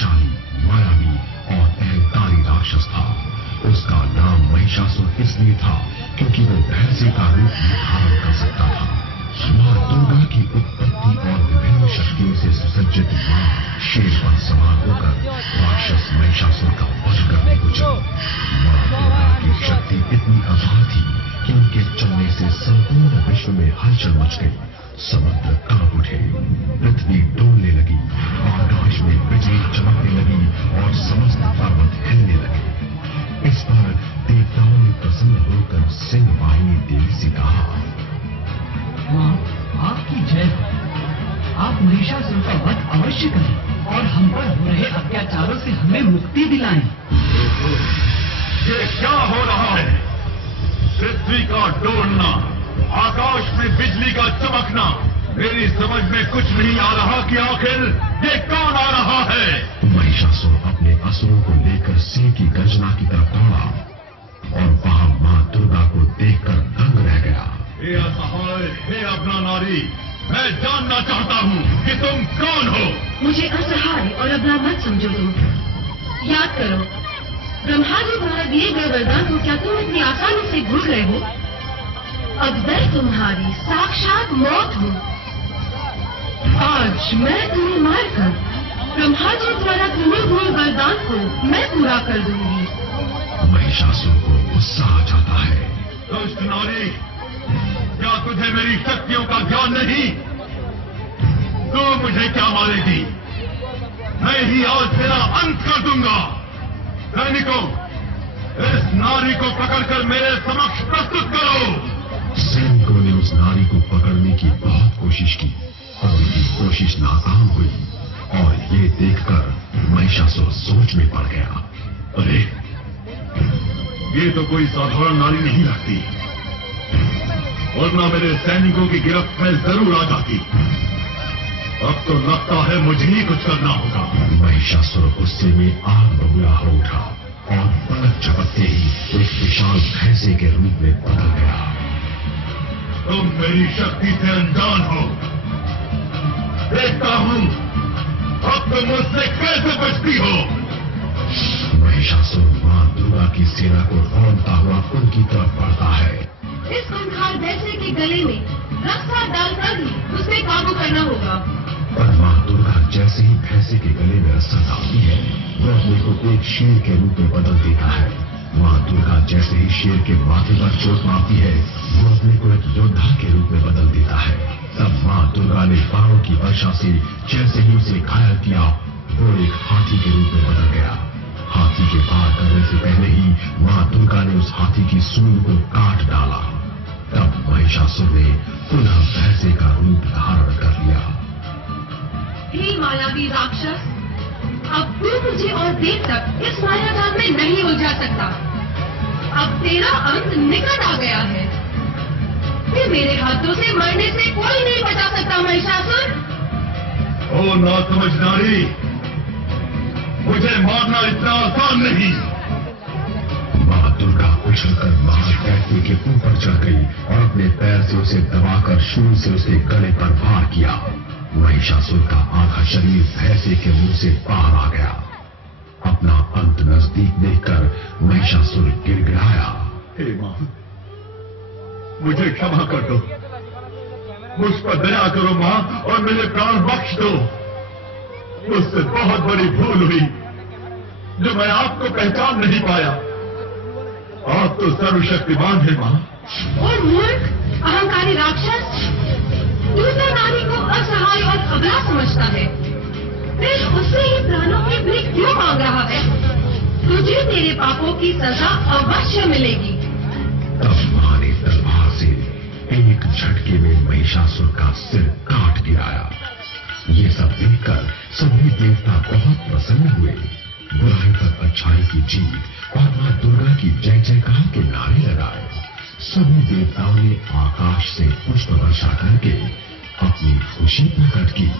शक्तिशाली, मायावी और अहंकारी राक्षस था। उसका नाम महिषासुर इसलिए था क्योंकि वो भैंसे का रूप धारण कर सकता था। माँ दुर्गा की उत्पत्ति और विभिन्न शक्तियों से सुसज्जित माँ शेर पर सवार होकर राक्षस महिषासुर का वध करने को चली। माँ दुर्गा की शक्ति इतनी अथाह थी कि उनके चलने से संपूर्ण विश्व में हलचल मच गई। समुद्र कांप उठे, पृथ्वी डोलने लगी, आकाश में बिजली चमकने लगी और समस्त पर्वत हिलने लगे। इस पर देवताओं ने प्रसन्न होकर सिंह वाहिनी देवी से कहा, माँ आपकी जय। आप महिषासुर का वध अवश्य करें और हम पर हो रहे अत्याचारों से हमें मुक्ति दिलाएं। ये क्या हो रहा है? पृथ्वी का डोलना, आकाश में बिजली का चमकना, मेरी समझ में कुछ नहीं आ रहा कि आखिर ये कौन आ रहा है? महिषासुर अपने असुरों को लेकर सिंह की गर्जना की तरफ दौड़ा और वहां माँ दुर्गा को देखकर दंग रह गया। हे असहाय, हे अबला नारी, मैं जानना चाहता हूँ कि तुम कौन हो? मुझे असहाय और अबला मत समझो तुम। याद करो, ब्रह्मा जी द्वारा दिए गए वरदान को क्या तुम इतनी आसानी से भूल गए हो? अब मैं तुम्हारी साक्षात मौत हूँ। आज मैं तुम्हें मारकर ब्रह्मा जी द्वारा तुम्हें हुए वरदान को मैं पूरा कर दूंगी। महिषासुर को गुस्सा आ जाता है। दुष्ट नारी, क्या तुझे मेरी शक्तियों का ज्ञान नहीं? तू मुझे क्या मारेगी? मैं ही आज तेरा अंत कर दूंगा। सैनिकों, इस नारी को पकड़कर मेरे समक्ष प्रस्तुत करो। सैनिकों ने उस नारी को पकड़ने की बहुत कोशिश की और उनकी कोशिश नाकाम हुई और ये देखकर महिषासुर सोच में पड़ गया। अरे, ये तो कोई साधारण नारी नहीं लगती, वरना मेरे सैनिकों की गिरफ्त में जरूर आ जाती। अब तो लगता है मुझे ही कुछ करना होगा। महिषासुर गुस्से में आग बबूला हो उठा और पलक झपकते ही एक विशाल भैंसे के रूप में बदल गया। तुम मेरी शक्ति से अनजान हो। देखता हूँ अब तुम मुझसे कैसे बचती हो। महिषासुर माँ दुर्गा की सेना को रौंदता हुआ उनकी तरफ बढ़ता है। इस खूंखार भैंसे के गले में रस्सा डालकर ही उसे काबू करना होगा। पर माँ दुर्गा जैसे ही भैंसे के गले में रस्सा डालती है, वह अपने को एक शेर के रूप में बदल देता है। माँ दुर्गा जैसे ही शेर के माथे पर चोट मारती है, वो अपने को एक योद्धा के रूप में बदल देता है। तब माँ दुर्गा ने बाणों की वर्षा से जैसे ही उसे घायल किया, वो एक हाथी के रूप में बदल गया। हाथी के पार करने से पहले ही माँ दुर्गा ने उस हाथी की सूंड को काट डाला। तब महिषासुर ने पुनः भैंसे का रूप धारण कर लिया। हे मायावी राक्षस, अब तू मुझे और देर तक इस मायाजाल में नहीं उलझा सकता। अब तेरा अंत निकट आ गया है। फिर मेरे हाथों से मरने से कोई नहीं बचा सकता महिषासुर। ओ नासमझ नारी, मुझे मारना इतना आसान नहीं। माँ दुर्गा उछलकर महादैत्य के ऊपर चढ़ गई और अपने पैर से उसे दबाकर शूल से उसके गले पर वार किया। महिषासुर का आधा शरीर भैंसे के मुंह से बाहर आ गया। अपना अंत नजदीक देखकर महिषासुर गिड़गिड़ाया। हे माँ, मुझे क्षमा कर दो। मुझ पर दया करो माँ और मेरे प्राण बख्श दो। मुझसे बहुत बड़ी भूल हुई जो मैं आपको पहचान नहीं पाया। आप तो सर्वशक्तिमान है माँ। और मूर्ख अहंकारी राक्षस, दूसरा नारी को असहाय और अबला समझता है, फिर उससे ही प्राणों की भीख क्यों मांग रहा है? तुझे तेरे पापों की सजा अवश्य मिलेगी। तब माँ ने तलवार से एक झटके में महिषासुर का सिर काट गिराया। ये सब देखकर सभी देवता बहुत प्रसन्न हुए। बुराई पर अच्छाई की जीत और माँ दुर्गा की जय जयकार के नारे लगाए। सभी देवताओं ने आकाश से पुष्प वर्षा करके अपनी खुशी प्रकट की।